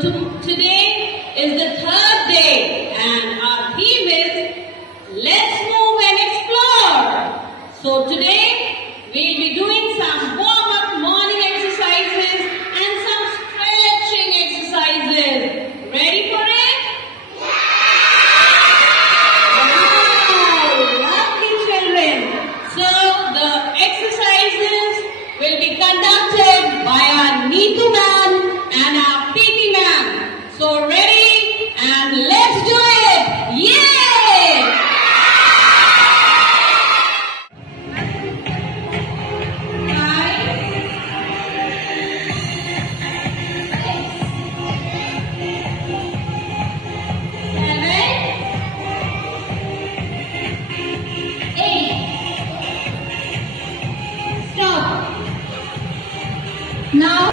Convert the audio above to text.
Today is the third day and our theme is Let's Move and Explore. So today we'll be doing some warm-up morning exercises and some stretching exercises. Ready for it? Wow, lovely children. So the exercises will be conducted by our Neetu ma'am and our PT ma'am. So ready and let's do it! Yay! 5, 6, 7, 8. Stop. Now